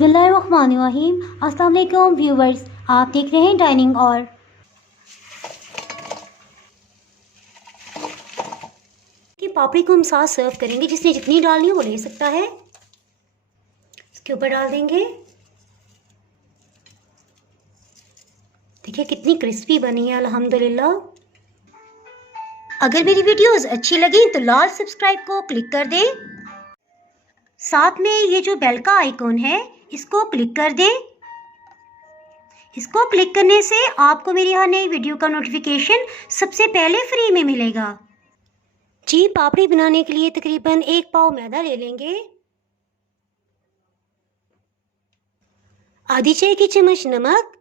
बिस्मिल्लाहिर्रहमानिर्रहीम। अस्सलाम वालेकुम व्यूवर्स, आप देख रहे हैं डाइनिंग और कि पापड़ी को हम साथ सर्व करेंगे। जिसने जितनी डालनी है वो ले सकता है। इसके ऊपर डाल देंगे। देखिए कितनी क्रिस्पी बनी है अल्हम्दुलिल्लाह। अगर मेरी वीडियोस अच्छी लगी तो लाल सब्सक्राइब को क्लिक कर दें। साथ में ये जो बेल का आइकॉन है इसको क्लिक कर दें। इसको क्लिक करने से आपको मेरी हर नई वीडियो का नोटिफिकेशन सबसे पहले फ्री में मिलेगा। जी, पापड़ी बनाने के लिए तकरीबन 1 पाव मैदा ले लेंगे, आधी चाय की चम्मच नमक,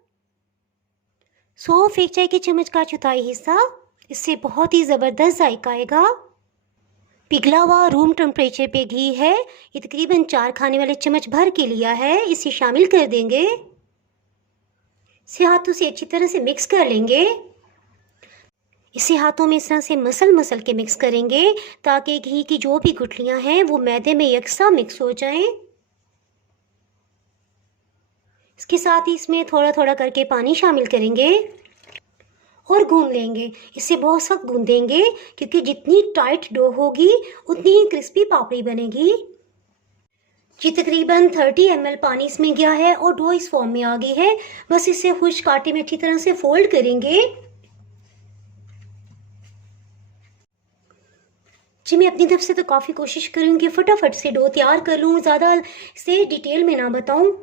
सौंफ 1 चाय की चम्मच का चौथाई हिस्सा। इससे बहुत ही ज़बरदस्त जायका आएगा। पिघला हुआ रूम टेम्परेचर पे घी है, ये तकरीबन 4 खाने वाले चम्मच भर के लिया है। इसे शामिल कर देंगे। इसे हाथों से अच्छी तरह से मिक्स कर लेंगे। इसे हाथों में इस तरह से मसल के मिक्स करेंगे ताकि घी की जो भी गुठलियां हैं वो मैदे में यकसा मिक्स हो जाएं। इसके साथ ही इसमें थोड़ा थोड़ा करके पानी शामिल करेंगे और गूंद लेंगे। इसे बहुत सख्त गूंदेंगे क्योंकि जितनी टाइट डो होगी उतनी ही क्रिस्पी पापड़ी बनेगी। जी, तकरीबन 30 ml पानी इसमें गया है और डो इस फॉर्म में आ गई है। बस इसे खुश्क आटे में अच्छी तरह से फोल्ड करेंगे। जी, मैं अपनी तरफ से तो काफ़ी कोशिश करूँगी फटाफट से डो तैयार कर लूँ, ज़्यादा से डिटेल में ना बताऊँ।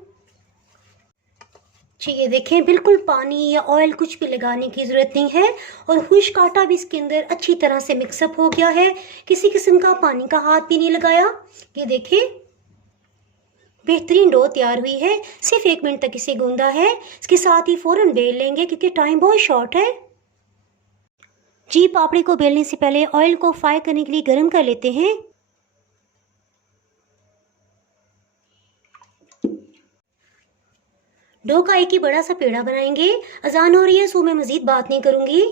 जी, ये देखें बिल्कुल पानी या ऑयल कुछ भी लगाने की ज़रूरत नहीं है और खुश्क आटा भी इसके अंदर अच्छी तरह से मिक्सअप हो गया है। किसी किस्म का पानी का हाथ भी नहीं लगाया। ये देखें बेहतरीन डो तैयार हुई है। सिर्फ 1 मिनट तक इसे गूंदा है। इसके साथ ही फ़ौरन बेल लेंगे क्योंकि टाइम बहुत शॉर्ट है। जी, पापड़ी को बेलने से पहले ऑयल को फ्राई करने के लिए गर्म कर लेते हैं। डो का एक ही बड़ा सा पेड़ा बनाएंगे। अजान हो रही है सो मैं मजीद बात नहीं करूंगी।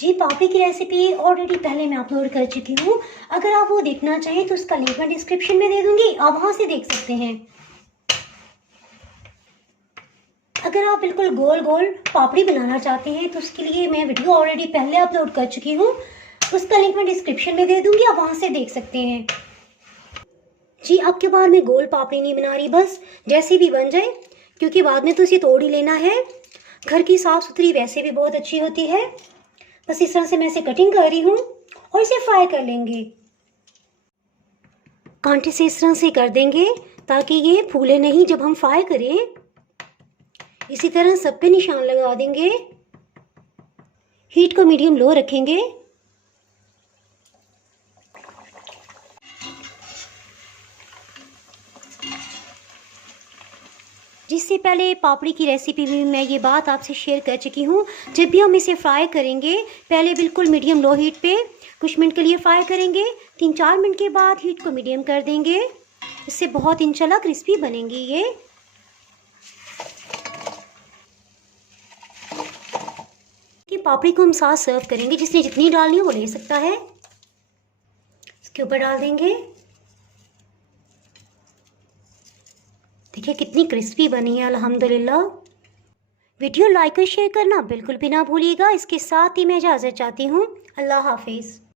जी, पापड़ी की रेसिपी ऑलरेडी पहले मैं अपलोड कर चुकी हूँ। अगर आप वो देखना चाहें तो उसका लिंक मैं डिस्क्रिप्शन में दे दूंगी, आप वहां से देख सकते हैं। अगर आप बिल्कुल गोल गोल पापड़ी बनाना चाहते हैं तो उसके लिए मैं वीडियो ऑलरेडी पहले अपलोड कर चुकी हूँ, उसका लिंक मैं डिस्क्रिप्शन में दे दूंगी, आप वहां से देख सकते हैं। जी, अब के बाद मैं गोल पापड़ी नहीं बना रही, बस जैसी भी बन जाए, क्योंकि बाद में तो इसे तोड़ ही लेना है। घर की साफ सुथरी वैसे भी बहुत अच्छी होती है। बस इस तरह से मैं इसे कटिंग कर रही हूँ और इसे फ्राई कर लेंगे। कांटे से इस तरह से कर देंगे ताकि ये फूले नहीं जब हम फ्राई करें। इसी तरह सब पे निशान लगा देंगे। हीट को मीडियम लो रखेंगे। जिससे पहले पापड़ी की रेसिपी में मैं ये बात आपसे शेयर कर चुकी हूँ, जब भी हम इसे फ्राई करेंगे पहले बिल्कुल मीडियम लो हीट पे कुछ मिनट के लिए फ्राई करेंगे। 3-4 मिनट के बाद हीट को मीडियम कर देंगे। इससे बहुत इंशाल्लाह क्रिस्पी बनेंगी ये। कि पापड़ी को हम साथ सर्व करेंगे। जिसने जितनी डालनी है वो ले सकता है। इसके ऊपर डाल देंगे। देखिए कितनी क्रिस्पी बनी है अल्हम्दुलिल्लाह। वीडियो लाइक और शेयर करना बिल्कुल भी ना भूलिएगा। इसके साथ ही मैं इजाज़त चाहती हूँ। अल्लाह हाफिज़।